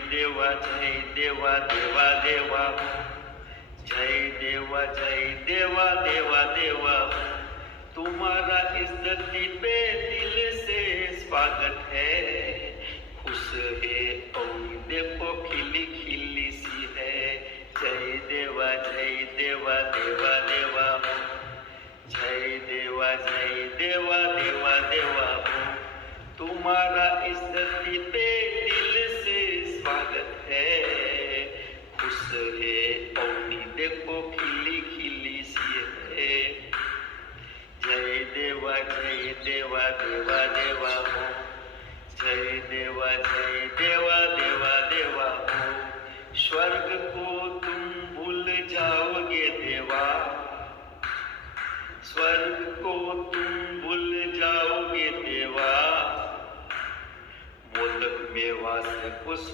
देवा देवा देवा, जय देवा देवा देवा, तुम्हारा इज्जती पे दिल से स्वागत है। खुश है और देखो खिली खिली सी है। जय देवा देवा देवा, जय देवा देवा देवा, तुम्हारा इज्जती पे दिल से स्वागत है। खुश है और देखो खिली खिली सी है। जय देवा देवा देवा, जय देवा देवा देवा, स्वर्ग को तुम भूल जाओगे देवा, स्वर्ग को तुम भूल जाओगे देवा। मोदक मेवा से खुश